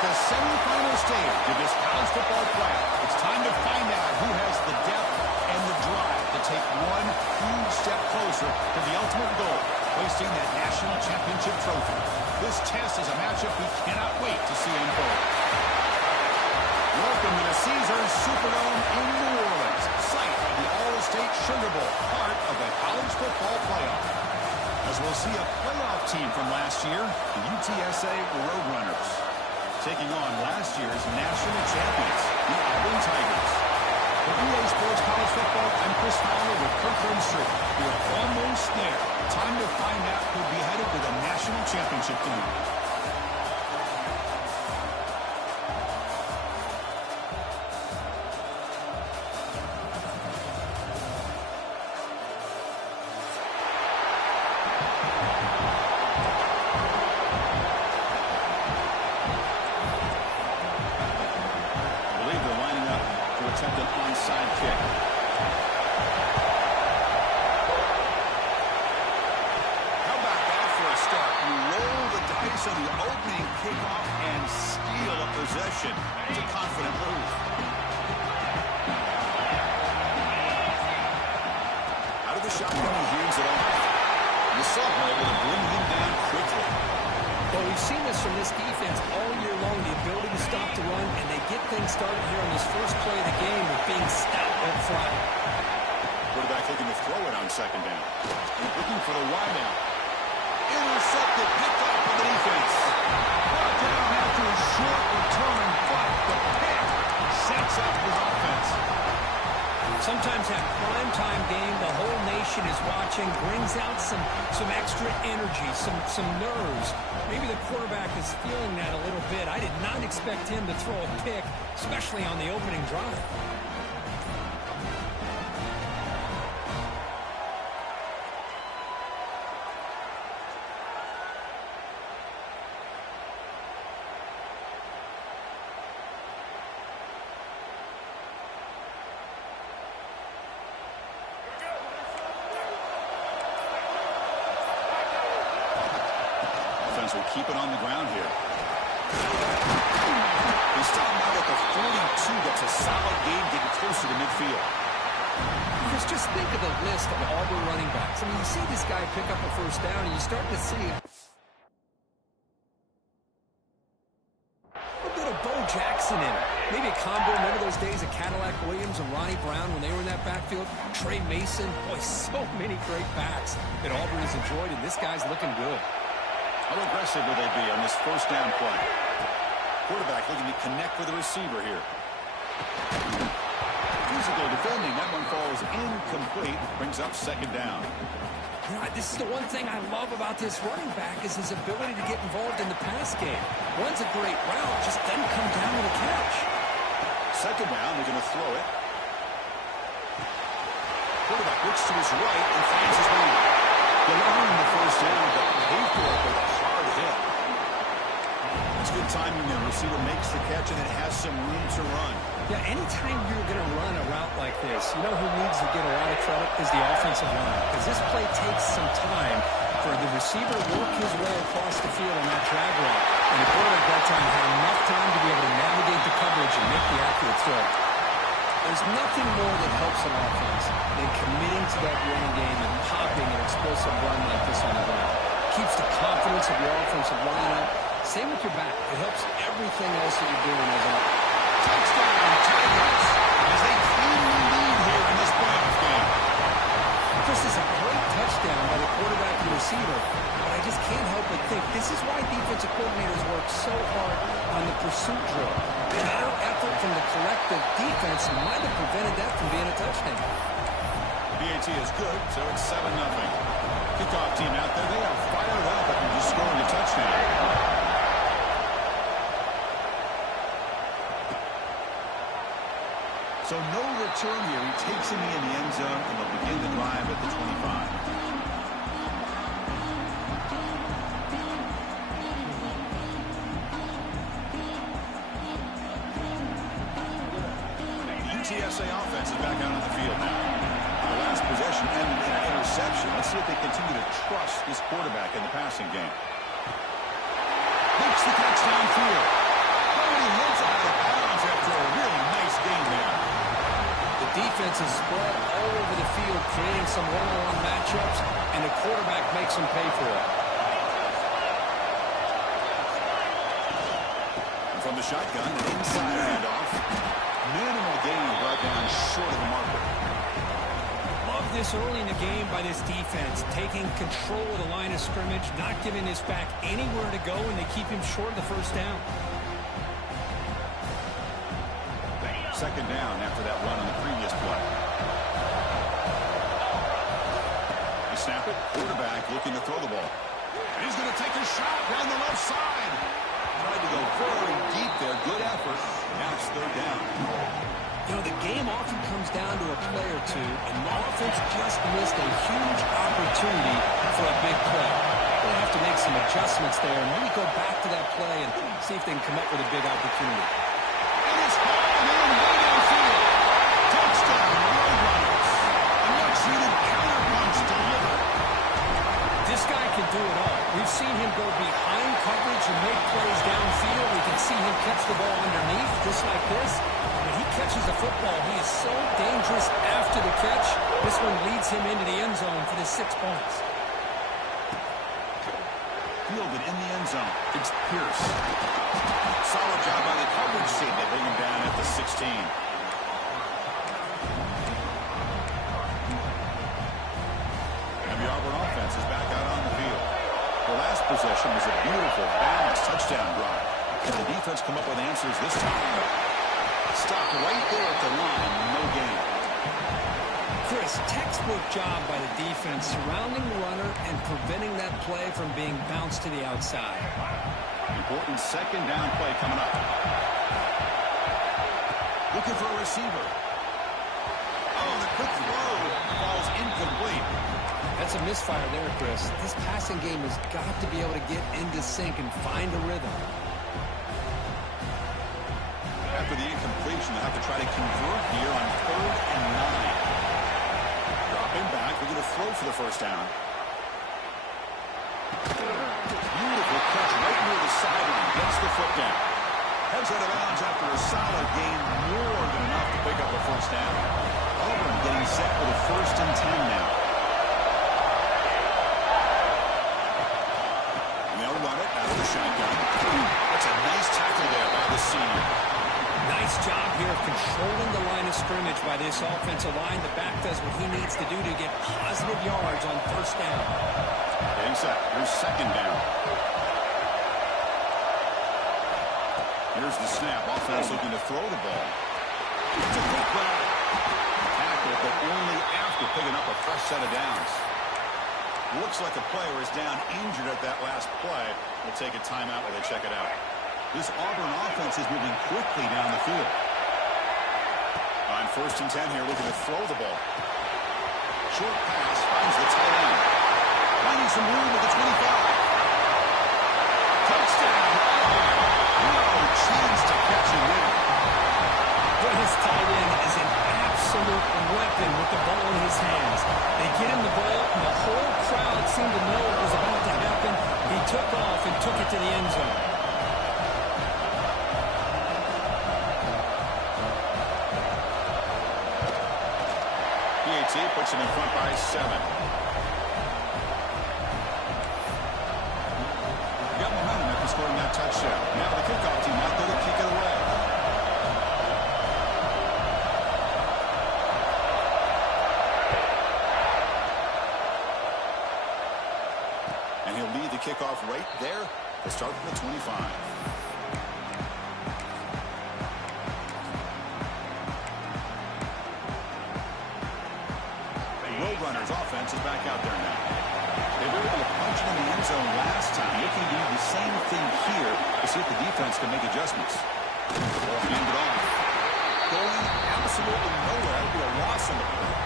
the semifinal stage of this college football playoff. It's time to find out who has the depth and the drive to take one huge step closer to the ultimate goal, hoisting that national championship trophy. This test is a matchup we cannot wait to see unfold. Welcome to the Caesars Superdome in New Orleans, site of the All-State Sugar Bowl, part of the college football playoff. As we'll see a playoff team from last year, the UTSA Roadrunners, taking on last year's national champions, the Auburn Tigers. For EA Sports College Football, I'm Chris Fowler with Kirk Street. We're almost there. Time to find out who'll be headed to the national championship game. Attempt an onside kick. How about that for a start? You roll the dice on the opening kickoff and steal a possession. It's a confident move. Out of the shotgun, he hands it off. The sophomore able to bring him down quickly. Well, we've seen this from this defense all year long, the ability to stop the run, and they get things started here on this first play of the game with being stout up front. Quarterback looking to throw it on second down. Looking for the wideout. Intercepted, picked off by the defense. Brought down after a short return, but the pick sets up his offense. Sometimes that primetime game, the whole nation is watching, brings out some extra energy, some nerves. Maybe the quarterback is feeling that a little bit. I did not expect him to throw a pick, especially on the opening drive. Will keep it on the ground here. He's stopped out at the 42. That's a solid game getting closer to midfield. Just think of the list of Auburn running backs. I mean, you see this guy pick up a first down, and you start to see a bit of Bo Jackson in it. Maybe a combo. Remember those days of Cadillac Williams and Ronnie Brown when they were in that backfield? Trey Mason. Boy, so many great backs that Auburn has enjoyed, and this guy's looking good. How aggressive will they be on this first down play? Quarterback looking to connect with the receiver here. Physical defending. That one falls incomplete. Brings up second down. This is the one thing I love about this running back is his ability to get involved in the pass game. Runs a great route, just doesn't come down with a catch. Second down, they're going to throw it. Quarterback looks to his right and finds his man. They're on the first down, but paid for it with a hard hit. It's good timing there. Receiver makes the catch, and it has some room to run. Yeah, anytime you're going to run a route like this, you know who needs to get a lot of credit is the offensive line. Because this play takes some time for the receiver to work his way across the field on that drag route. And the quarterback that time had enough time to be able to navigate the coverage and make the accurate throw. There's nothing more that helps an offense than committing to that running game and popping an explosive run like this on the ground. Keeps the confidence of your offensive line up. Same with your back. It helps everything else that you're doing as a touchdown Tigers as they cleanly lead here in this playoff game. This is a great touchdown by the quarterback and receiver, but I just can't help but think this is why defensive coordinators work so hard on the pursuit drill. Better effort from the collective defense might have prevented that from being a touchdown. PAT is good, so it's 7-0. Kickoff team out there, they are fired up after just scoring a touchdown. So no return here. He takes him in the end zone, and they'll begin the drive at the 25. UTSA offense is back out on the field now. The last possession ended in an interception. Let's see if they continue to trust this quarterback in the passing game. Makes the catch downfield. offense is spread all over the field, creating some one-on-one matchups, and the quarterback makes them pay for it. And from the shotgun, an inside handoff. Minimal gain brought down short of the marker. Love this early in the game by this defense, taking control of the line of scrimmage, not giving this back anywhere to go, and they keep him short of the first down. Second down after that run on the previous play. They snap it. Quarterback looking to throw the ball. And he's going to take a shot down the left side. Tried to go very deep there. Good effort. Now it's third down. You know, the game often comes down to a play or two, and the offense just missed a huge opportunity for a big play. They'll have to make some adjustments there and maybe go back to that play and see if they can come up with a big opportunity. And it's hauled in way downfield. Touchdown, Roadrunners. A much-needed counter-punch delivered. This guy can do it all. We've seen him go behind coverage and make plays downfield. We can see him catch the ball underneath, just like this. When he catches the football, he is so dangerous after the catch. This one leads him into the end zone for the 6 points. Fielded in the end zone. It's Pierce. Solid job by the coverage team. They bring him down at the 16. And the Auburn offense is back out on the field. The last possession was a beautiful, balanced touchdown drive. Can the defense come up with answers this time? Stopped right there at the line. No gain. Chris, textbook job by the defense surrounding the runner and preventing that play from being bounced to the outside. Important second down play coming up. Looking for a receiver. Oh, the quick throw falls incomplete. That's a misfire there, Chris. This passing game has got to be able to get into sync and find a rhythm. After the incompletion, they'll have to try to convert here on 3rd and 9. Dropping back, we're going to throw for the first down. Beautiful catch right near the sideline. Gets the foot down. Heads out of bounds after a solid gain, more than enough to pick up a first down. Auburn getting set for the 1st and 10 now. And they'll run it out of the shotgun. That's a nice tackle there by the senior. Nice job here of controlling the line of scrimmage by this offensive line. The back does what he needs to do to get positive yards on first down. Getting set. Here's second down. Here's the snap. Offense looking to throw the ball. It's a quick grab. Tackle, but only after picking up a fresh set of downs. Looks like a player is down injured at that last play. We'll take a timeout while they check it out. This Auburn offense is moving quickly down the field. On 1st and 10 here, looking to throw the ball. Short pass finds the tight end. Finding some room at the 25. Touchdown. No chance to catch him there. But his tight end is an absolute weapon with the ball in his hands. They get him the ball, and the whole crowd seemed to know it was about to happen. He took off and took it to the end zone. Puts him in front by 7. Got momentum after scoring that touchdown. Now the kickoff team out there to kick it away. And he'll lead the kickoff right there to start from the 25. Roadrunners offense is back out there now. They were able to punch it in the end zone last time. Looking to do the same thing here to see if the defense can make adjustments. Ball handed off. Going absolutely nowhere. That would be a loss on the play.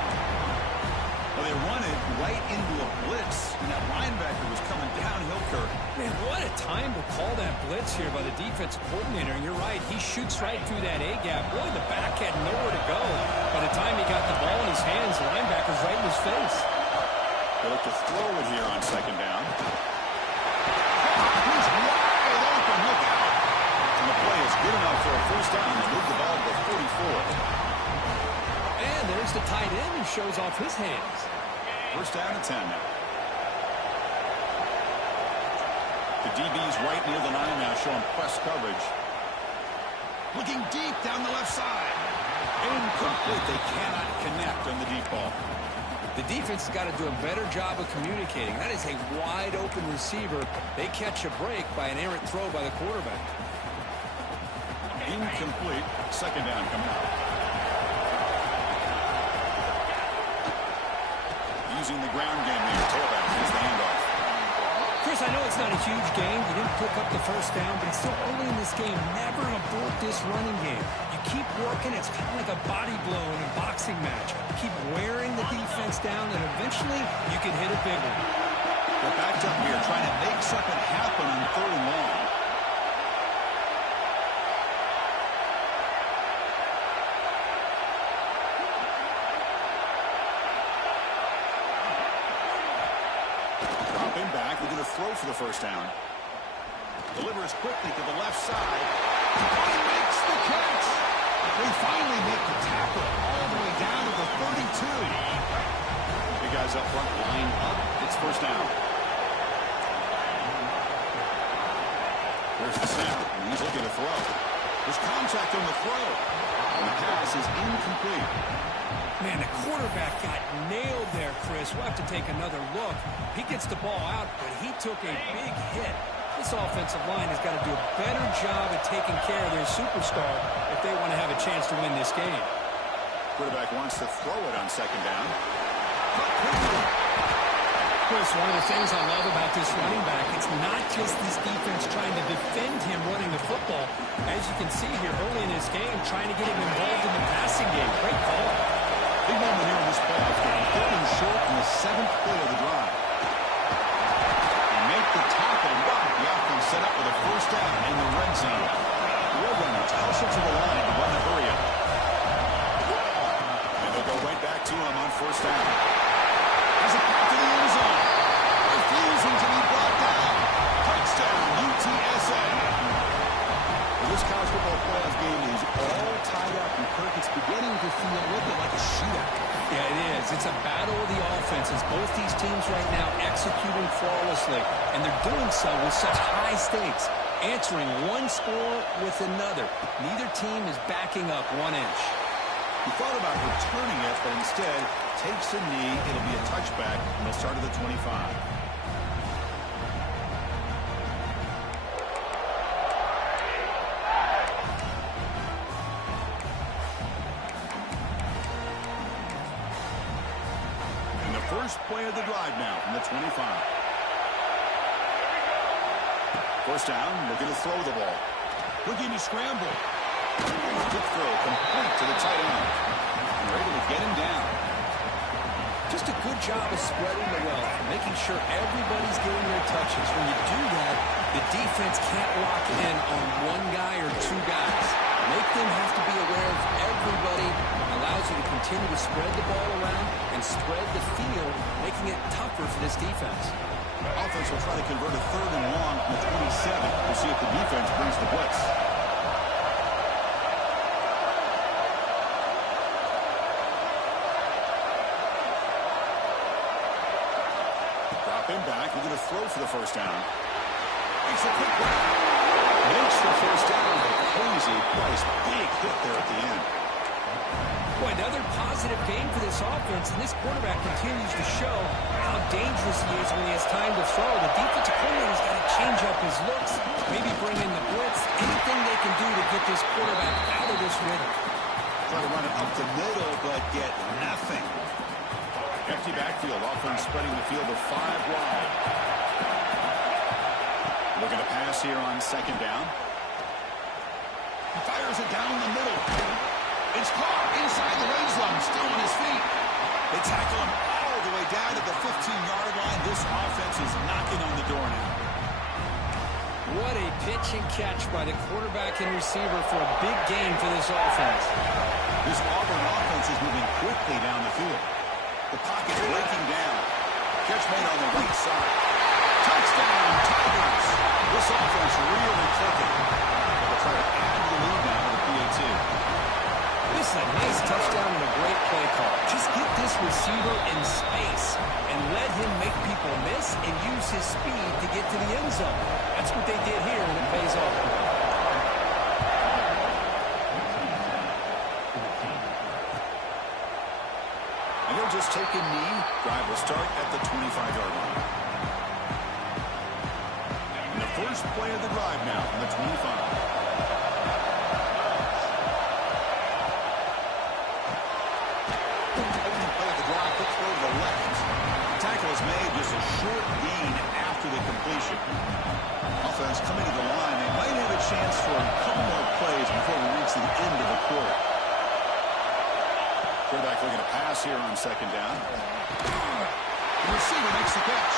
Well, they run it right into a blitz, and that linebacker was coming downhill, Kirk. Man, what a time to call that blitz here by the defensive coordinator. And you're right, he shoots right through that A-gap. Really, the back had nowhere to go. By the time he got the ball in his hands, the linebacker's right in his face. They look to throw it here on second down. He's wide open. Look out. And the play is good enough for a first down. They move the ball to the 44. And there's the shows off his hands. First down and 10 now. The DB's right near the line now, showing press coverage. Looking deep down the left side. Incomplete. They cannot connect on the deep ball. The defense has got to do a better job of communicating. That is a wide-open receiver. They catch a break by an errant throw by the quarterback. Incomplete. Second down coming out. Using the ground game here. Tailback is the handoff. Chris, I know it's not a huge game. You didn't pick up the first down, but it's still early in this game. Never abort this running game. You keep working. It's kind of like a body blow in a boxing match. Keep wearing the defense down, and eventually you can hit a big one. They're backed up here, trying to make something happen on third and long. Dropping back, looking to throw for the first down. Delivers quickly to the left side. He makes the catch. They finally make the tackle all the way down to the 32. Big guys up front line up. It's first down. There's the snap. He's looking to throw. There's contact on the throw. And the pass is incomplete. Man, the quarterback got nailed there, Chris. We'll have to take another look. He gets the ball out, but he took a big hit. This offensive line has got to do a better job at taking care of their superstar if they want to have a chance to win this game. Quarterback wants to throw it on second down. Chris, one of the things I love about this running back, it's not just this defense trying to defend him running the football. As you can see here early in this game, trying to get him involved in the passing game. Great call. Big moment here in this ball game. Third and short in the 7th play of the drive. They make the tackle. The offense set up with a first down in the red zone. The Roadrunners toss it to the line to run the hurry up. And they'll go right back to him on first down. Has it back to the end zone. Refusing to be brought down. Touchdown, UTSA. This college football playoff game is all tied up, and Kirk, it's beginning to feel a little bit like a shootout. Yeah, it is. It's a battle of the offenses. Both these teams right now executing flawlessly, and they're doing so with such high stakes, answering one score with another. Neither team is backing up 1 inch. He thought about returning it, but instead takes a knee. It'll be a touchback, and they'll start at the 25. First play of the drive now from the 25. First down, looking to throw the ball. Looking to scramble. Quick throw complete to the tight end. And they're able to get him down. Just a good job of spreading the wealth, making sure everybody's getting their touches. When you do that, the defense can't lock in on one guy or two guys. Make them have to be aware of everybody. Allows you to continue to spread the ball around and spread the field, making it tougher for this defense. Offense will try to convert a third and long from the 27. We'll see if the defense brings the blitz. Dropping back, we're going to throw for the first down. Makes a quick grab. Makes the first down. Crazy price. Big hit there at the end. Boy, another positive game for this offense, and this quarterback continues to show how dangerous he is when he has time to throw. The defensive coordinator's got to change up his looks, maybe bring in the blitz, anything they can do to get this quarterback out of this rhythm. Try to run it up the middle, but get nothing. Empty backfield, offense spreading the field to 5 wide. Looking to pass here on second down. He fires it down the middle. It's caught inside the range zone, still on his feet. They tackle him all the way down to the 15-yard line. This offense is knocking on the door now. What a pitch and catch by the quarterback and receiver for a big game for this offense. This Auburn offense is moving quickly down the field. The pocket's breaking down. Catch made on the right side. Touchdown, Tigers. This offense really clicking. They'll try to add to the lead now with the PAT. This is a nice touchdown and a great play call. Just get this receiver in space and let him make people miss and use his speed to get to the end zone. That's what they did here, and it pays off. And he'll just take a knee. Drive will start at the 25-yard line. And the first play of the drive now from the 25. Is made just a short gain after the completion. Offense coming to the line. They might have a chance for a couple more plays before we reach the end of the quarter. Quarterback looking to pass here on second down. The receiver makes the catch.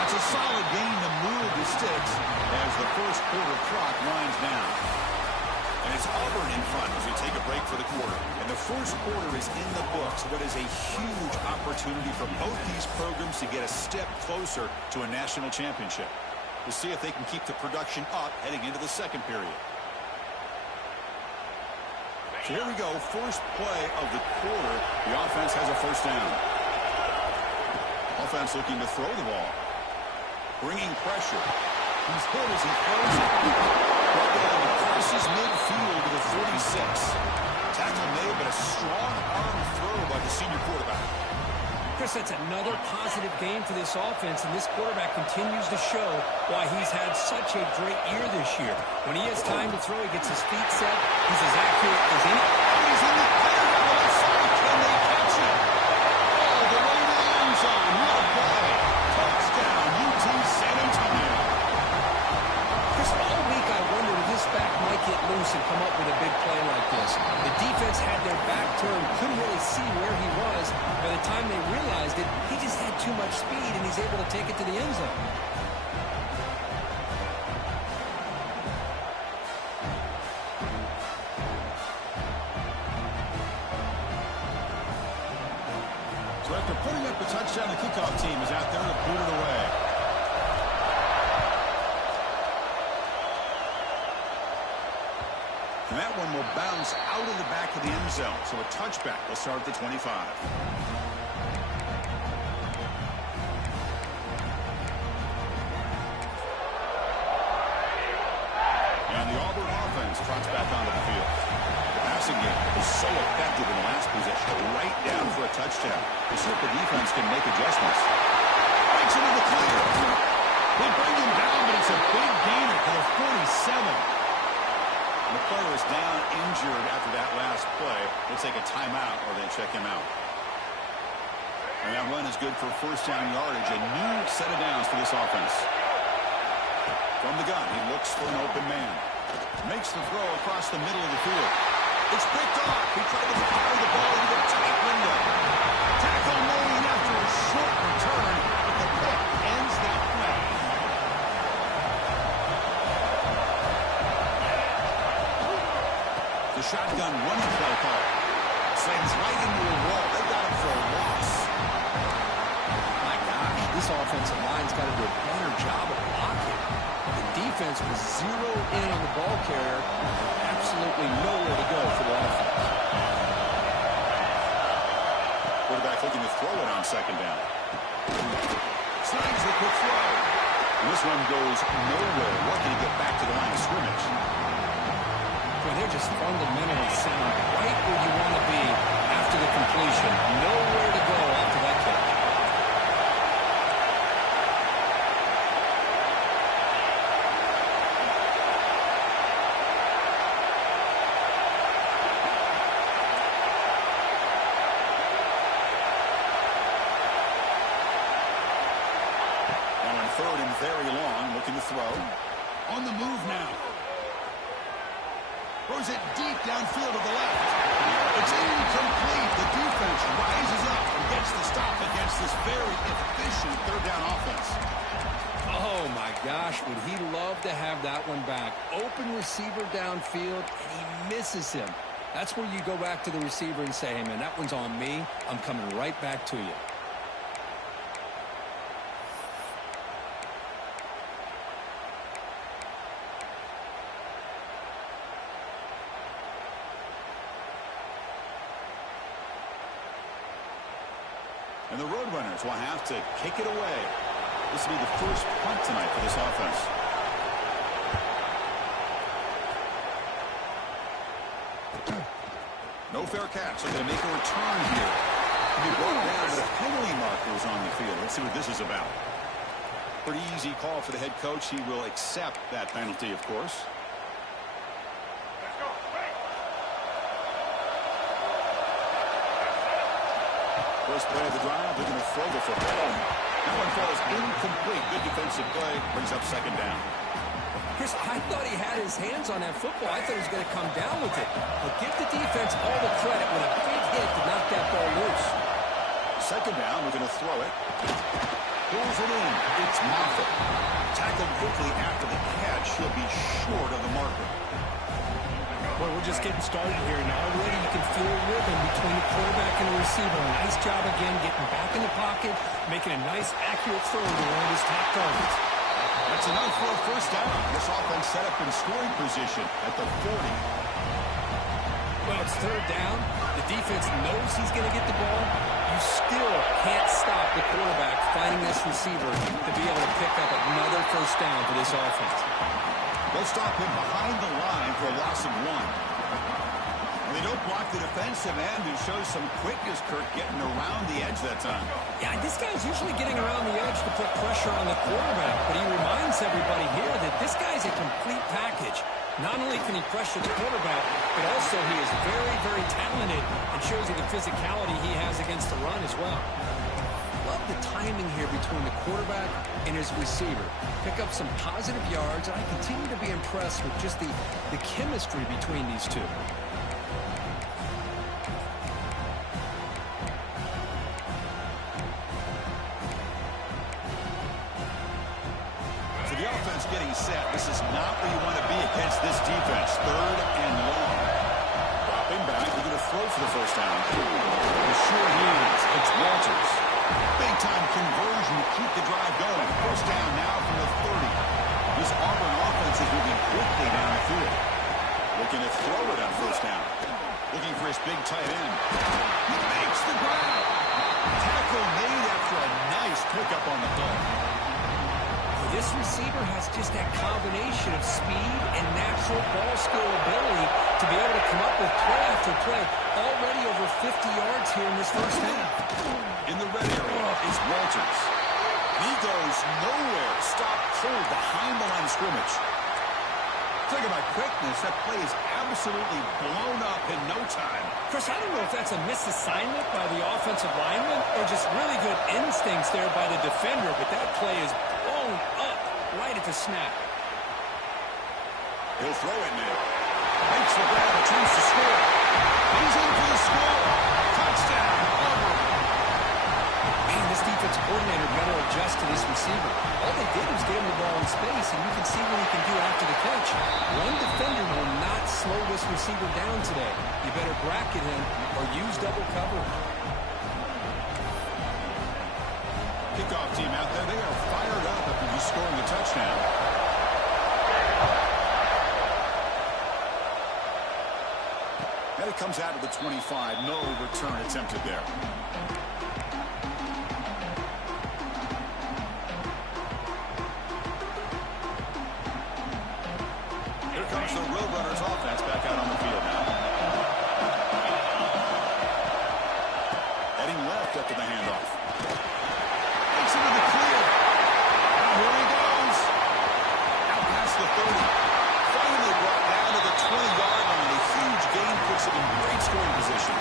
That's a solid gain to move the sticks as the first quarter clock winds down. And it's Auburn in front as we take a break for the quarter. And the first quarter is in the books. What is a huge opportunity for both these programs to get a step closer to a national championship. We'll see if they can keep the production up heading into the second period. So here we go. First play of the quarter. The offense has a first down. Offense looking to throw the ball. Bringing pressure. He's hit as he throws it. Brought down to crosses midfield to the 46. Tackle made, but a strong arm throw by the senior quarterback. Chris, that's another positive game for this offense, and this quarterback continues to show why he's had such a great year this year. When he has time to throw, he gets his feet set. He's as accurate as any. He's in the clear down the left side. Can they catch it? All the way to the end zone. What a play. Touchdown, UT San Antonio. All week I wondered if this back might get loose and come up with a big play like this. The defense had their back turned, couldn't really see where he was. By the time they realized it, he just had too much speed, and he's able to take it to the end zone. So after putting up the touchdown, the kickoff team is out there to boot it away. And that one will bounce out of the back of the end zone. So a touchback will start at the 25. And the Auburn offense trots back onto the field. The passing game was so effective in the last possession. Right down for a touchdown. We'll see if the defense can make adjustments. Breaks into the clear. They bring him down, but it's a big gainer for the 47. The player is down injured after that last play. They'll take a timeout or they check him out. And that run is good for first down yardage. A new set of downs for this offense. From the gun, he looks for an open man. Makes the throw across the middle of the field. It's picked off. He tried to fire the ball into a tight window. Tackle made after a short return, but the pick ends that play. The shotgun running play call. Sends right into a wall. They got him for a loss. My gosh, this offensive line's got to do a better job of blocking. The defense was zeroed in on the ball carrier. Absolutely nowhere to go for the offense. Quarterback looking to throw it on second down. Slides the quick throw. And this one goes nowhere. Lucky to get back to the line of scrimmage. They're just fundamentally sound right where you want to be after the completion. Nowhere to go after that kick. Now on third and very long, looking to throw. On the move now. Throws it deep downfield to the left. It's incomplete. The defense rises up and gets the stop against this very efficient third down offense. Oh, my gosh. Would he love to have that one back. Open receiver downfield, and he misses him. That's where you go back to the receiver and say, hey, man, that one's on me. I'm coming right back to you. And the Roadrunners will have to kick it away. This will be the first punt tonight for this offense. No fair catch. They're going to make a return here. He brought down, but a penalty marker was on the field. Let's see what this is about. Pretty easy call for the head coach. He will accept that penalty, of course. First play of the drive, they're going to throw the football. That one falls incomplete. Good defensive play. Brings up second down. Chris, I thought he had his hands on that football. I thought he was going to come down with it. But give the defense all the credit with a big hit to knock that ball loose. Second down, we're going to throw it. Pulls it in. It's Moffitt. Tackled quickly after the catch. He'll be short of the marker. Boy, we're just getting started here, and already you can feel a rhythm between the quarterback and the receiver. Nice job again getting back in the pocket, making a nice, accurate throw to one of his top targets. That's enough for a first down. This offense set up in scoring position at the 40. Well, it's third down. The defense knows he's going to get the ball. You still can't stop the quarterback finding this receiver to be able to pick up another first down for this offense. They'll stop him behind the line for a loss of 1. Well, they don't block the defensive end, who shows some quickness, Kirk, getting around the edge that time. Yeah, this guy's usually getting around the edge to put pressure on the quarterback, but he reminds everybody here that this guy's a complete package. Not only can he pressure the quarterback, but also he is very, very talented and shows you the physicality he has against the run as well. Love the timing here between the quarterback and his receiver. Pick up some positive yards, and I continue to be impressed with just the chemistry between these two. So the offense getting set. This is not where you want to be against this defense. Third and long. Dropping back. We're going to throw for the first down. The sure hands. It's Walters. Big-time conversion to keep the drive going. First down now from the 30. This Auburn offense is moving quickly down the field. Looking to throw it on first down. Looking for his big tight end. He makes the grab. Tackle made after a nice pickup on the play. This receiver has just that combination of speed and natural ball skill ability to be able to come up with play after play. Already over 50 yards here in this first half. In the red area is Walters. He goes nowhere. Stop cold behind the line of scrimmage. Talking about quickness, that play is absolutely blown up in no time. Chris, I don't know if that's a misassignment by the offensive lineman or just really good instincts there by the defender, but that play is blown up right at the snap. He'll throw it now. Makes the grab, attempts to score. He's in for the score. Touchdown, Auburn. Man, this defense coordinator better adjust to this receiver. All they did was get him the ball in space, and you can see what he can do after the catch. One defender will not slow this receiver down today. You better bracket him or use double cover. Kickoff team out there, they are fired up after just scoring a touchdown. And it comes out of the 25. No return attempted there. Here comes the Roadrunners offense back out on the field now. Heading left after the handoff. Takes it to the clear. And here he goes. Out past the 30. Finally brought down to the 20-yard line. A huge gain puts it in great scoring position.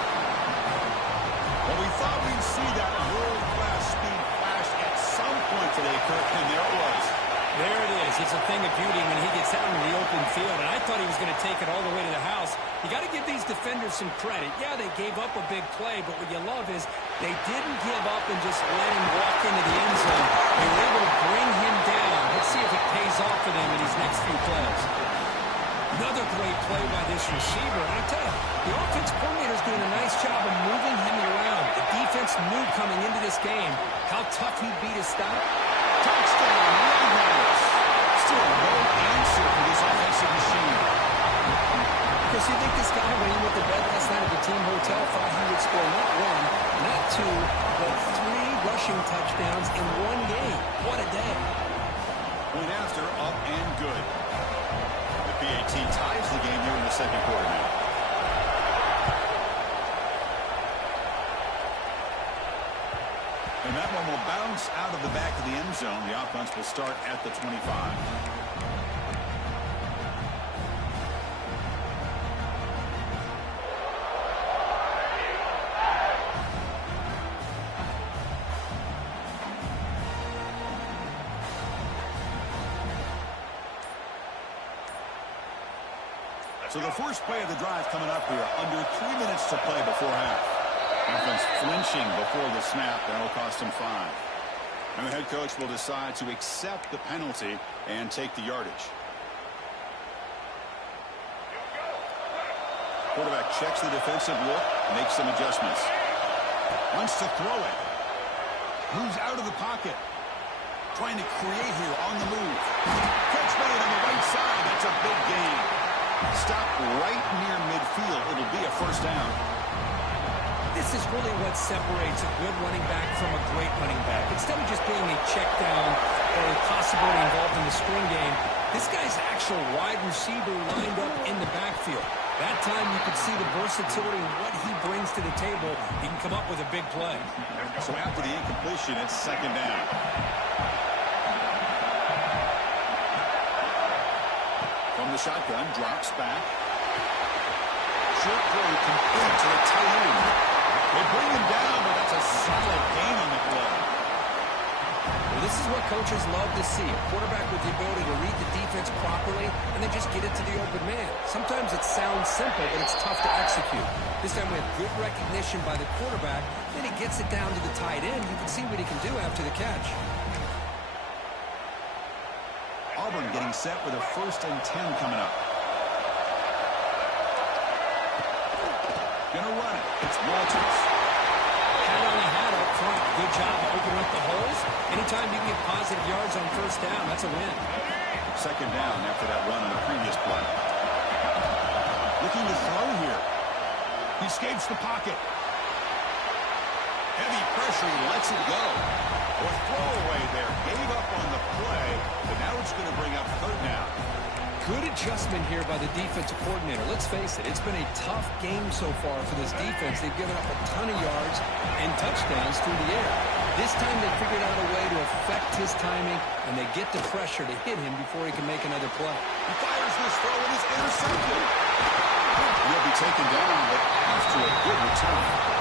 Well, we thought we'd see that world-class speed flash at some point today, Kirk, and there it was. There it is. It's a thing of beauty when he gets out in the open field, and I thought he was going to take it all the way to the house. You got to give these defenders some credit. Yeah, they gave up a big play, but what you love is they didn't give up and just let him walk into the end zone. They were able to bring him down. Let's see if it pays off for them in these next few plays. Another great play by this receiver. And I tell you, the offense coordinator is doing a nice job of moving him around. The defense knew coming into this game how tough he'd be to stop. Touchdown, Roadrunners. Still no answer for this offensive machine. Chris, you think this guy, when he went to bed last night at the team hotel, thought he would score not one, not two, but 3 rushing touchdowns in one game? What a day. Point after, up and good. The PAT ties the game here in the second quarter now. And that one will bounce out of the back of the end zone. The offense will start at the 25. So the first play of the drive coming up here, under 3 minutes to play before half. Offense flinching before the snap, and it'll cost him 5. And the head coach will decide to accept the penalty and take the yardage. Quarterback checks the defensive look, makes some adjustments. Wants to throw it. Moves out of the pocket. Trying to create here on the move. Catch made on the right side. That's a big gain. Stop right near midfield. It'll be a first down. This is really what separates a good running back from a great running back. Instead of just being a check down or a possibility involved in the screen game, this guy's actual wide receiver lined up in the backfield. That time you could see the versatility and what he brings to the table. He can come up with a big play. So after the incompletion, it's second down. From the shotgun, drops back. Short throw complete to the tight end. They bring him down, but that's a solid gain on the play. Well, this is what coaches love to see. A quarterback with the ability to read the defense properly and then just get it to the open man. Sometimes it sounds simple, but it's tough to execute. This time we have good recognition by the quarterback. Then he gets it down to the tight end. You can see what he can do after the catch. Auburn getting set with a 1st and 10 coming up. Gonna run it. It's Walters. Hat on the hat up front. Good job opening up the holes. Anytime you can get positive yards on first down, that's a win. Second down after that run on the previous play. Looking to throw here. He escapes the pocket. Heavy pressure. He lets it go. Or throwaway there. Gave up on the play, but now it's going to bring up 3rd down. Good adjustment here by the defensive coordinator. Let's face it, it's been a tough game so far for this defense. They've given up a ton of yards and touchdowns through the air. This time they figured out a way to affect his timing, and they get the pressure to hit him before he can make another play. He fires this throw and is intercepted. He'll be taken down, but after a good return.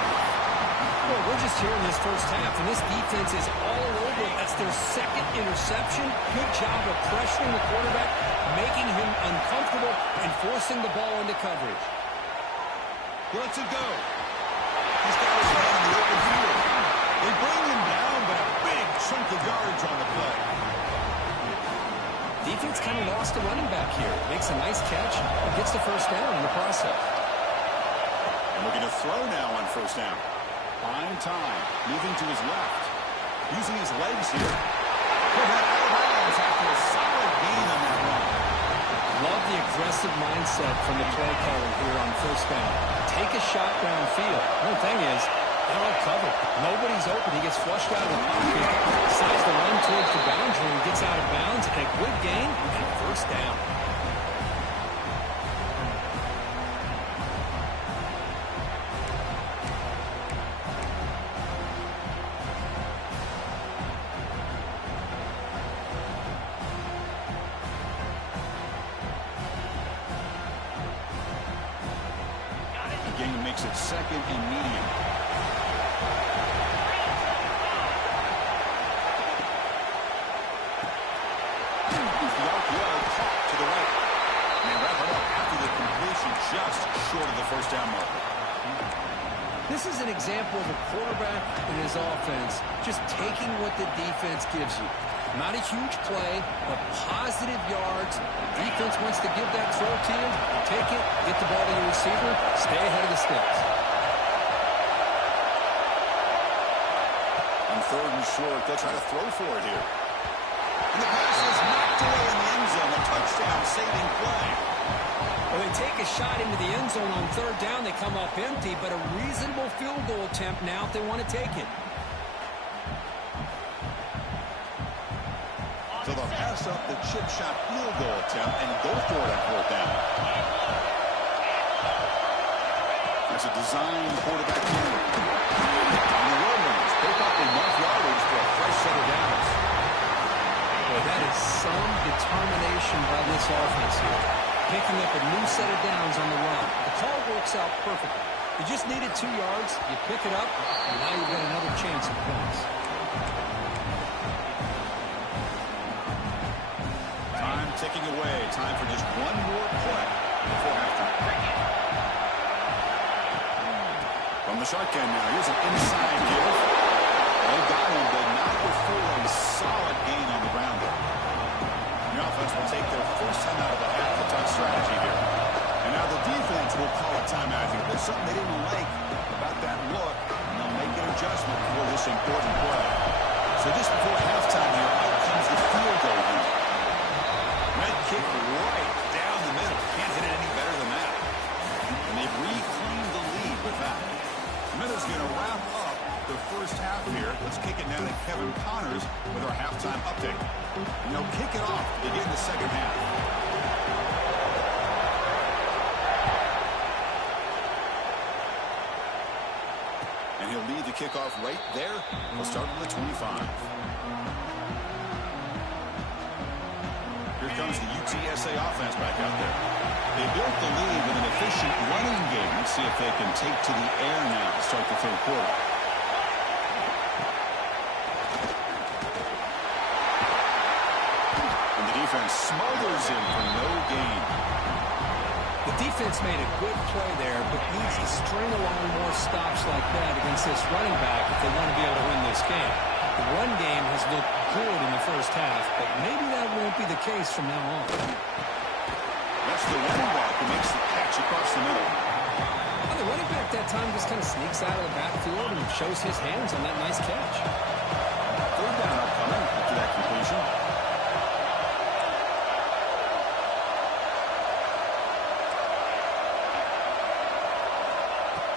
Well, we're just here in this first half, and this defense is all over it. That's their 2nd interception. Good job of pressuring the quarterback, making him uncomfortable, and forcing the ball into coverage. He lets it go. He's got his man in the open field. They bring him down, but a big chunk of yards on the play. Defense kind of lost a running back here. Makes a nice catch and gets the first down in the process. And looking to throw now on first down. Fine time, moving to his left. Using his legs here. Put that out of bounds after a solid gain on that run. Love the aggressive mindset from the play caller here on first down. Take a shot downfield. The thing is, they're all covered. Nobody's open. He gets flushed out of the pocket, decides to run towards the boundary and gets out of bounds, and a good gain and first down. Makes it 2nd and medium. The RPO caught to the right. And they wrap it up after the completion just short of the first down marker. This is an example of a quarterback and his offense just taking what the defense gives you. Not a huge play, but positive yards. The defense wants to give that throw to you. Take it, get the ball to your receiver, stay ahead of the sticks. On 3rd and short, they'll try to throw for it here. And the pass is knocked away in the end zone. A touchdown-saving play. Well, they take a shot into the end zone on third down. They come up empty, but a reasonable field goal attempt now if they want to take it. So they'll pass up the chip shot field goal attempt and go for it on fourth down. That's a design quarterback keeper. And the Romans pick up enough yardage for a fresh set of downs. Boy, that is some determination by this offense here. Picking up a new set of downs on the run. The call works out perfectly. You just needed 2 yards. You pick it up, and now you've got another chance at points. Time ticking away. Time for just one more play before halftime. From the shotgun now. Here's an inside give. They got him, but not before a solid gain on the ground there. The offense will take their first time out of the half to touch strategy here. And now the defense will call a timeout here. There's something they didn't like about that look, and they'll make an adjustment for this important play. So just before halftime here, out comes the field goal unit. Red kick right down the middle. Can't hit it any better than that. And they've reclaimed the lead with that. Minutes going to wrap up the first half here. Let's kick it now to Kevin Connors with our halftime update. And they'll kick it off to begin the second half. And he'll lead the kickoff right there. We'll start from the 25. Here comes the UTSA offense back out there. They built the lead with an efficient running game. Let's see if they can take to the air now to start the third quarter. And the defense smothers him for no gain. The defense made a good play there, but needs to string along more stops like that against this running back if they want to be able to win this game. The run game has looked good in the first half, but maybe that won't be the case from now on. That's the running back who makes the catch across the middle. Well, the running back that time just kind of sneaks out of the backfield and shows his hands on that nice catch. Third down upcoming after that completion.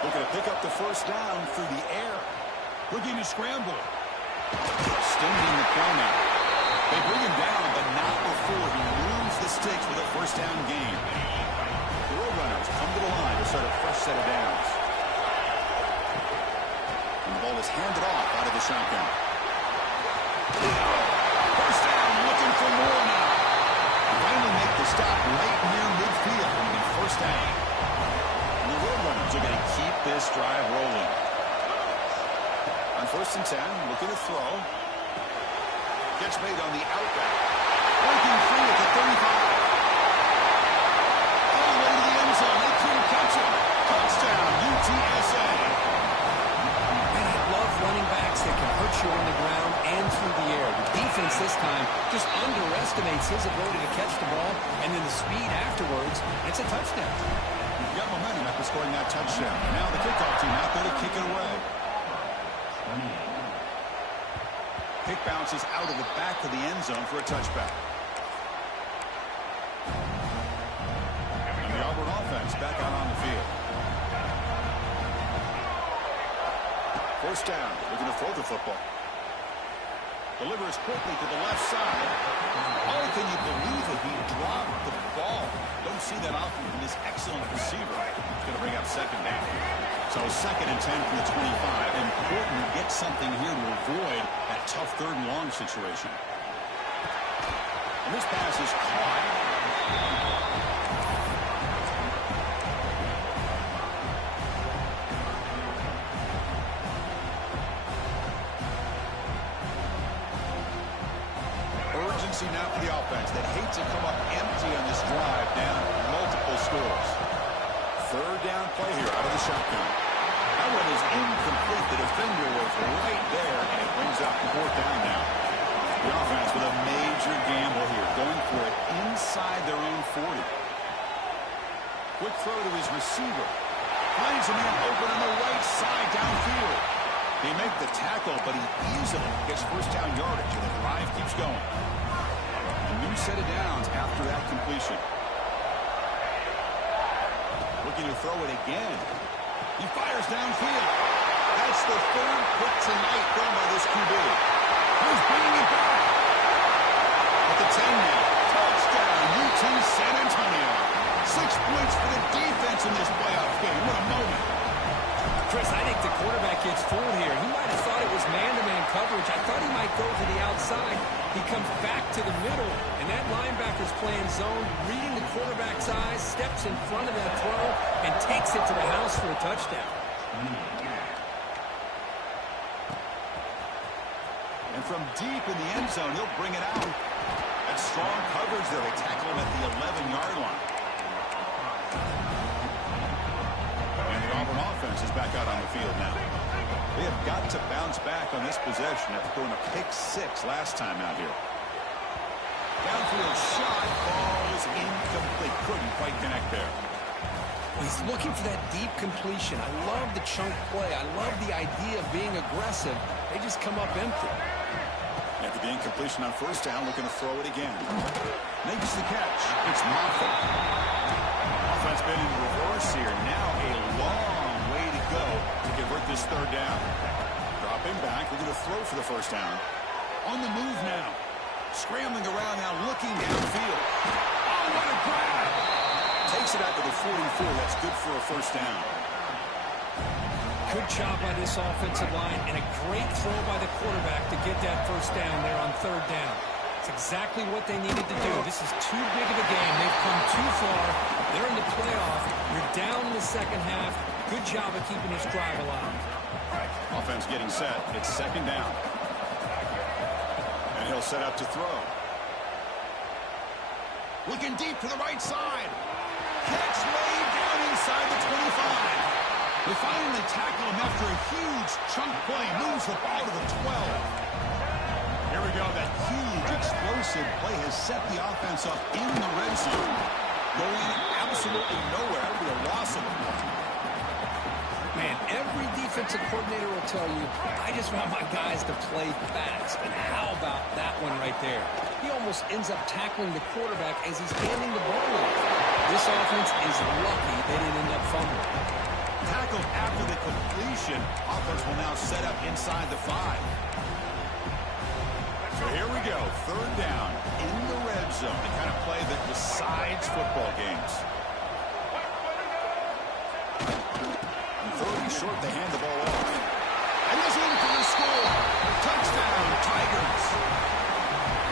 Looking to pick up the first down through the air. Looking to scramble. Extending the play now. They bring him down, but not before he moves the sticks with a first down gain. The Roadrunners come to the line to start a fresh set of downs. And the ball is handed off out of the shotgun. First down, looking for more now. They finally make the stop right near midfield on the first down. And the Roadrunners are going to keep this drive rolling. On 1st and 10, looking to throw. Gets made on the outback. Breaking free at the 35. All the way to the end zone. They couldn't catch him. Touchdown, UTSA. And I love running backs that can hurt you on the ground and through the air. The defense this time just underestimates his ability to catch the ball, and then the speed afterwards, it's a touchdown. Got momentum after scoring that touchdown. Now the kickoff team out there to kick it away. Kick bounces out of the back of the end zone for a touchback. And the Auburn offense back out on the field. First down, looking to throw the football. Delivers quickly to the left side. Oh, can you believe it? He dropped the ball. Don't see that often from this excellent receiver. He's going to bring up second down. So 2nd and 10 from the 25. Important to get something here to avoid that tough 3rd and long situation. And this pass is caught. Urgency now for the offense that hates to come up empty on this drive, down multiple scores. 3rd down play here out of the shotgun. That one is incomplete. The defender was right there, and it brings out the 4th down now. The offense with a major gamble here, going for it inside their own 40. Quick throw to his receiver. Finds a man open on the right side downfield. They make the tackle, but he easily gets first down yardage, and the drive keeps going. new set of downs after that completion. Looking to throw it again. He fires downfield. That's the third pick tonight thrown by this QB. He's bringing it back. At the 10 now. Touchdown, UT San Antonio. 6 points for the defense in this playoff game. What a moment. Chris, I think the quarterback gets fooled here. He might have thought it was man-to-man coverage. I thought he might go to the outside. He comes back to the middle, and that linebacker's playing zone, reading the quarterback's eyes, steps in front of that throw, and takes it to the house for a touchdown. And from deep in the end zone, he'll bring it out. That's strong coverage there. They tackle him at the 11-yard line. And the Auburn offense is back out on the field now. They have got to bounce back on this possession after throwing a pick 6 last time out here. Downfield shot, falls incomplete. Couldn't quite connect there. Well, he's looking for that deep completion. I love the chunk play. I love the idea of being aggressive. They just come up empty. After the incompletion on first down, looking to throw it again. Makes the catch. It's Moffitt. Offense been in reverse here. Now a long way to go to convert this third down. Drop him back. We're going to throw for the first down. On the move now. Scrambling around now, looking downfield. Oh, what a grab! Takes it out to the 44. That's good for a first down. Good job by this offensive line, and a great throw by the quarterback to get that first down there on third down. It's exactly what they needed to do. This is too big of a game. They've come too far. They're in the playoff. You're down in the second half. Good job of keeping this drive alive. Offense getting set. It's second down. And he'll set up to throw. Looking deep to the right side. Catch made down inside the 25. They finally tackle him after a huge chunk play. Moves the ball to the 12. Here we go. That huge explosive play has set the offense up in the red zone. Going absolutely nowhere. That would be a loss of a point. Man, every defensive coordinator will tell you, I just want my guys to play fast. And how about that one right there? He almost ends up tackling the quarterback as he's handing the ball off. This offense is lucky they didn't end up fumbling. Tackled after the completion. Offense will now set up inside the 5. So here we go. Third down in the red zone. The kind of play that decides football games. And third and short, they hand the ball off. And he's in for the score. Touchdown, Tigers.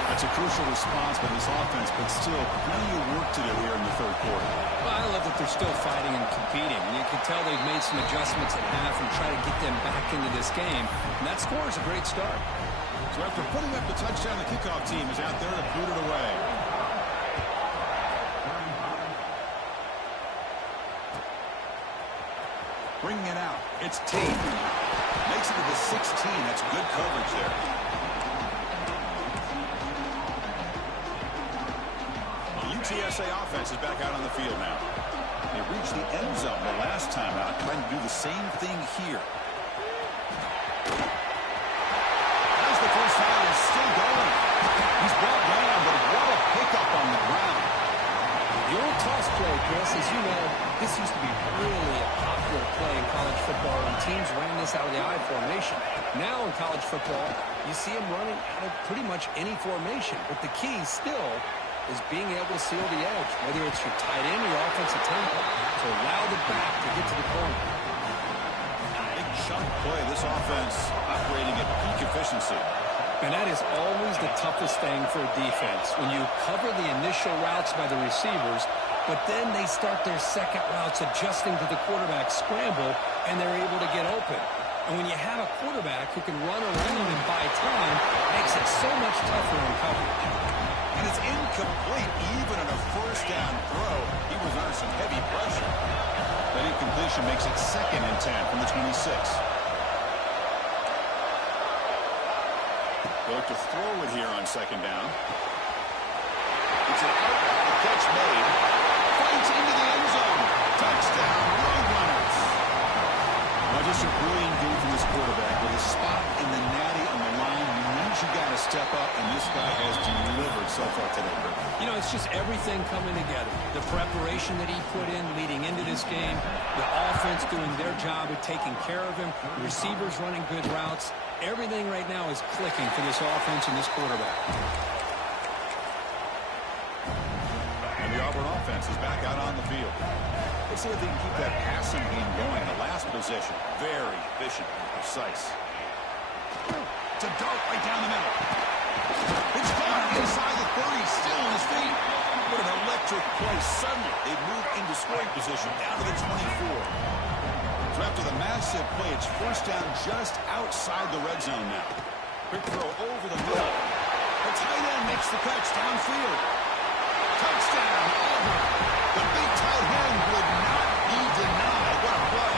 That's a crucial response by this offense, but still plenty of work to do here in the third quarter. Well, I love that they're still fighting and competing. You can tell they've made some adjustments at half and try to get them back into this game. And that score is a great start. So after putting up the touchdown, the kickoff team is out there to boot it away. Bringing it out. It's Tate. Makes it to the 16. That's good coverage there. UTSA offense is back out on the field now. They reached the end zone the last time out, trying to do the same thing here. As the first down is still going. He's brought down, but what a pickup on the ground. The old toss play, Chris, as you know, this used to be really a popular play in college football, and teams ran this out of the I formation. Now in college football, you see them running out of pretty much any formation, but the key still is being able to seal the edge, whether it's your tight end or your offensive tackle, to allow the back to get to the corner. Big chunk play. This offense operating at peak efficiency. And that is always the toughest thing for a defense, when you cover the initial routes by the receivers, but then they start their second routes adjusting to the quarterback scramble, and they're able to get open. And when you have a quarterback who can run around and buy time, it makes it so much tougher on coverage. And it's incomplete even on a first down throw. He was under some heavy pressure. That incompletion makes it 2nd and 10 from the 26. They'll look to throw it here on 2nd down. It's an out. The catch made. Points into the end zone. Touchdown, Roadrunners. Well, just a brilliant game from this quarterback. With a spot in the natty on the line, you got to stay step up, and this guy has delivered so far today, Rick. You know, it's just everything coming together. The preparation that he put in leading into this game, the offense doing their job of taking care of him, the receivers running good routes. Everything right now is clicking for this offense and this quarterback. And the Auburn offense is back out on the field. Let's see if they can keep that passing game going. The last possession, very efficient and precise. It's a dart right down the middle. It's gone inside the 30, still on his feet. What an electric play. Suddenly, they move into scoring position down to the 24. So after the massive play, it's first down just outside the red zone now. Quick throw over the middle. The tight end makes the catch downfield. Touchdown, Auburn. The big tight end would not be denied. What a play.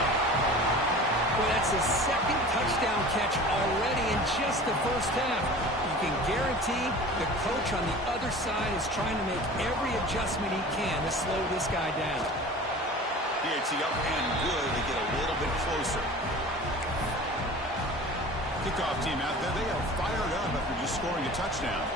Well, that's his second touchdown catch already in just the first half. You can guarantee the coach on the other side is trying to make every adjustment he can to slow this guy down. PAT up and good to get a little bit closer. Kickoff team out there. They are fired up after just scoring a touchdown.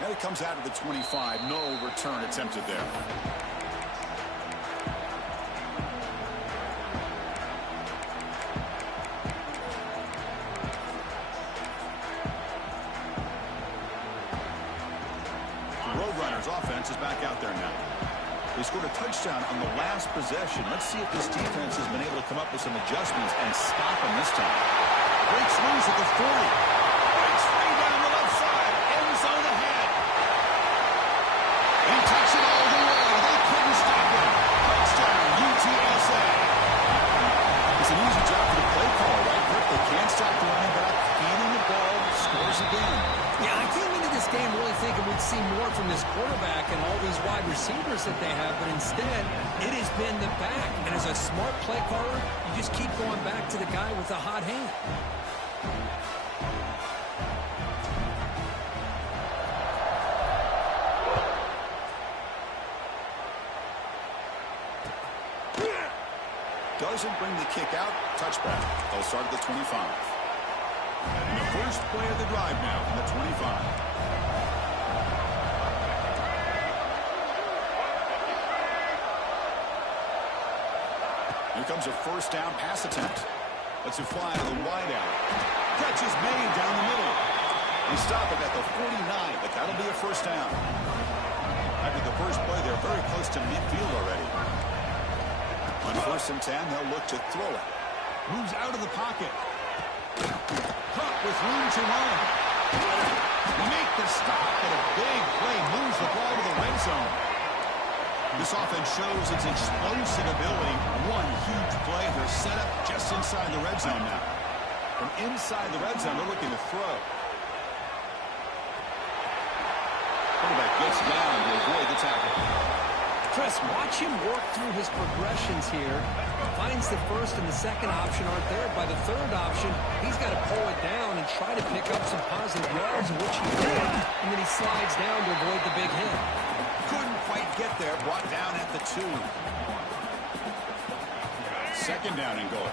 Now it comes out of the 25. No return attempted there. Offense is back out there now. They scored a touchdown on the last possession. Let's see if this defense has been able to come up with some adjustments and stop them this time. Breaks loose at the 40. Breaks free down the left side. End zone ahead. He takes it all the way. They couldn't stop him. Touchdown, UTSA. It's an easy job for the play caller, right, Rick? They can't stop the running back. Feeding the ball. Scores again. Yeah, I came into this game really thinking we'd see more from this quarterback and all these wide receivers that they have, but instead, it has been the back. And as a smart play caller, you just keep going back to the guy with the hot hand. Doesn't bring the kick out. Touchback. They'll start at the 25. And the first play of the drive now from the 25. Here comes a first down pass attempt. Lets it fly to the wide out. Catch is made down the middle. They stop it at the 49, but that'll be a first down. After the first play, they're very close to midfield already. On 1st and 10, they'll look to throw it. Moves out of the pocket. Caught with room to run. Make the stop, but a big play moves the ball to the red zone. This offense shows its explosive ability. One huge play. They're set up just inside the red zone now. From inside the red zone, they're looking to throw. Quarterback gets down to avoid the tackle. Chris, watch him work through his progressions here. Finds the first and the second option aren't there. By the third option, he's got to pull it down and try to pick up some positive yards, which he did. And then he slides down to avoid the big hit. Couldn't quite get there. Brought down at the 2. Second down and goal.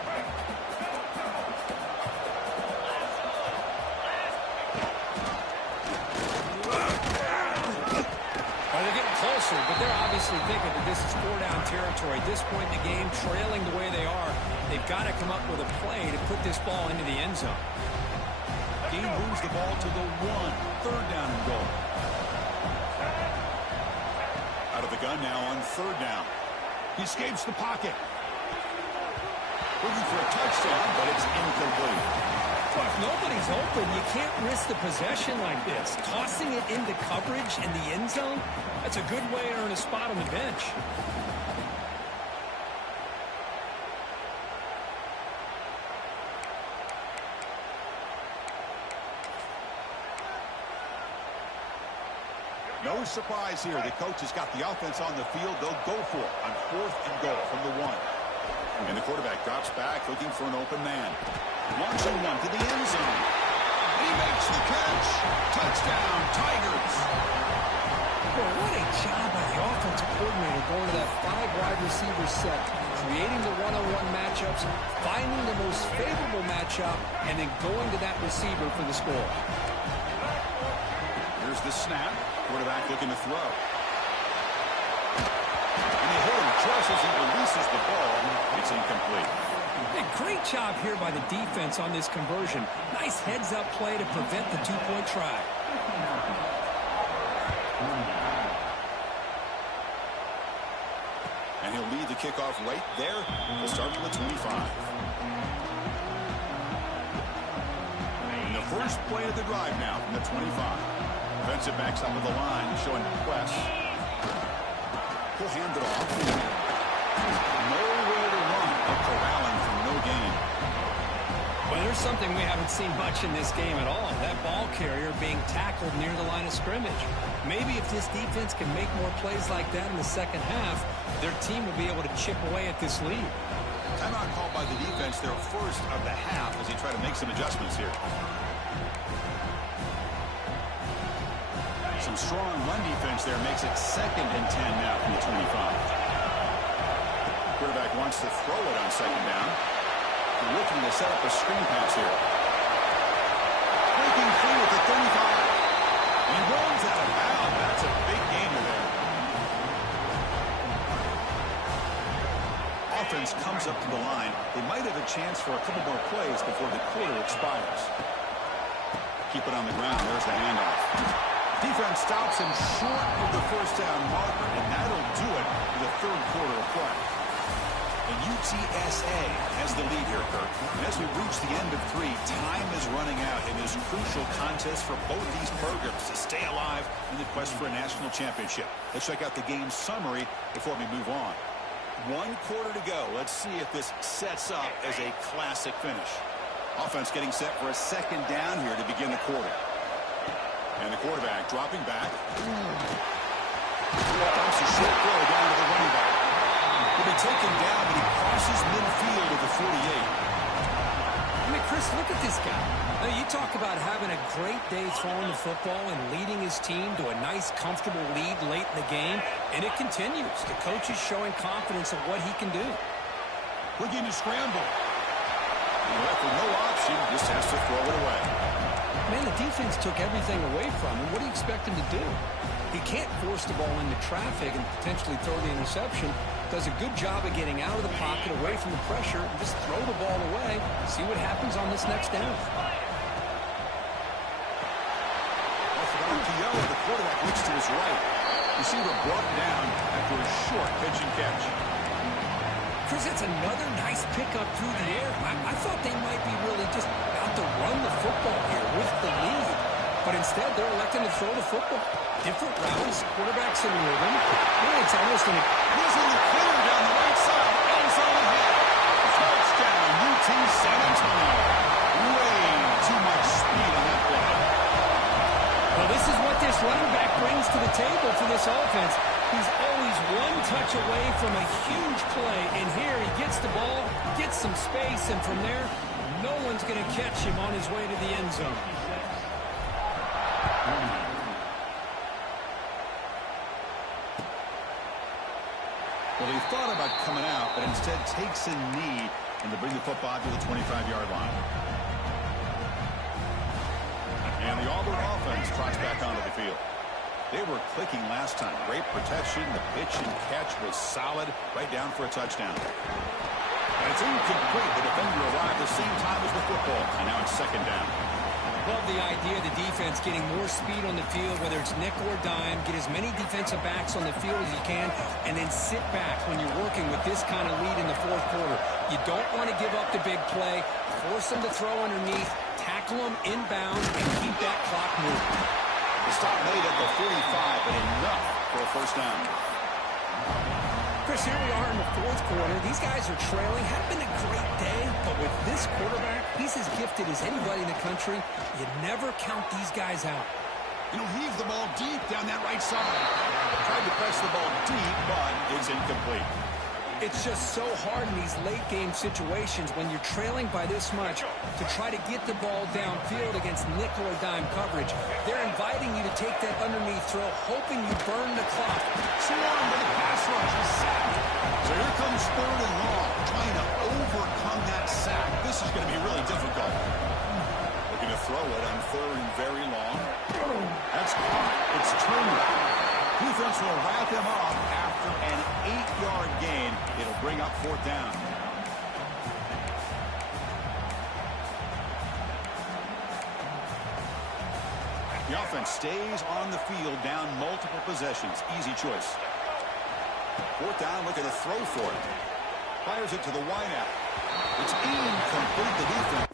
Closer, but they're obviously thinking that this is 4-down territory. At this point in the game, trailing the way they are, they've got to come up with a play to put this ball into the end zone. He moves the ball to the 1. Third down and goal. Out of the gun now on 3rd down. He escapes the pocket. Looking for a touchdown, but it's incomplete. Well, if nobody's open, you can't risk the possession like this. Tossing it into coverage in the end zone, that's a good way to earn a spot on the bench. No surprise here. The coach has got the offense on the field. They'll go for it on 4th and goal from the 1. And the quarterback drops back looking for an open man. Launching one to the end zone. He makes the catch. Touchdown, Tigers. Well, what a job by the offensive coordinator going to that 5 wide receiver set, creating the one-on-one matchups, finding the most favorable matchup, and then going to that receiver for the score. Here's the snap. Quarterback looking to throw. And they hit him just as he releases the ball. It's incomplete. Hey, great job here by the defense on this conversion. Nice heads-up play to prevent the two-point try. And he'll lead the kickoff right there. We'll start from the 25. And the first play of the drive now from the 25. Defensive backs up of the line, showing press. He'll hand it off. Nowhere to run. Corralling from no gain. Well, there's something we haven't seen much in this game at all. That ball carrier being tackled near the line of scrimmage. Maybe if this defense can make more plays like that in the second half, their team will be able to chip away at this lead. Timeout called by the defense, their first of the half, as he tried to make some adjustments here. Some strong run defense there makes it 2nd and 10 now from the 25. Quarterback wants to throw it on 2nd down. They're looking to set up a screen pass here. Breaking free at the 35. He rolls out of bounds. That's a big gainer there. Offense comes up to the line. They might have a chance for a couple more plays before the quarter expires. Keep it on the ground. There's the handoff. Defense stops him short of the first down marker, and that'll do it for the 3rd quarter of play. And UTSA has the lead here, Kirk. And as we reach the end of 3, time is running out in this crucial contest for both these programs to stay alive in the quest for a national championship. Let's check out the game summary before we move on. 1 quarter to go. Let's see if this sets up as a classic finish. Offense getting set for a 2nd down here to begin the quarter. And the quarterback dropping back. Dumps a short throw down to the running back. He'll be taken down, but he crosses midfield at the 48. I mean, Chris, look at this guy. Now, you talk about having a great day throwing the football and leading his team to a nice, comfortable lead late in the game, and it continues. The coach is showing confidence of what he can do. Looking to scramble. And left with no option, just has to throw it away. Man, the defense took everything away from him. What do you expect him to do? He can't force the ball into traffic and potentially throw the interception. Does a good job of getting out of the pocket, away from the pressure, and just throw the ball away. See what happens on this next down. Off the RPO, the quarterback looks to his right. Receiver brought down after a short pitch and catch. Chris, that's another nice pickup through the air. I thought they might be really just out to run the football here with the lead. But instead, they're electing to throw the football. Different routes, quarterbacks in rhythm. Yeah, it's almost an... He's in the corner down the right side. End zone ahead. Touchdown, UT San Antonio. Way too much speed on that play. Well, this is what this running back brings to the table for this offense. He's always one touch away from a huge play. And here he gets the ball, gets some space, and from there, no one's going to catch him on his way to the end zone. Well, he thought about coming out, but instead takes a knee and to bring the football to the 25-yard line. And the Auburn offense trots back onto the field. They were clicking last time. Great protection. The pitch and catch was solid. Right down for a touchdown. And it's incomplete. The defender arrived the same time as the football. And now it's 2nd down. Love the idea of the defense getting more speed on the field, whether it's nickel or dime, get as many defensive backs on the field as you can, and then sit back when you're working with this kind of lead in the 4th quarter. You don't want to give up the big play, force them to throw underneath, tackle them inbound, and keep that clock moving. The stop made at the 45, but enough for a 1st down. Chris, here we are in the 4th quarter. These guys are trailing. Had been a great day, but with this quarterback, he's as gifted as anybody in the country. You never count these guys out. And he'll heave the ball deep down that right side. Tried to press the ball deep, but it's incomplete. It's just so hard in these late-game situations when you're trailing by this much to try to get the ball downfield against nickel or dime coverage. They're inviting you to take that underneath throw, hoping you burn the clock. Swarmed by the pass throw it on 3rd and very long. That's caught. It's Turner. Defense will wrap him up after an 8-yard gain. It'll bring up 4th down. The offense stays on the field, down multiple possessions. Easy choice. 4th down, looking to throw for it. Fires it to the wideout. It's incomplete. The defense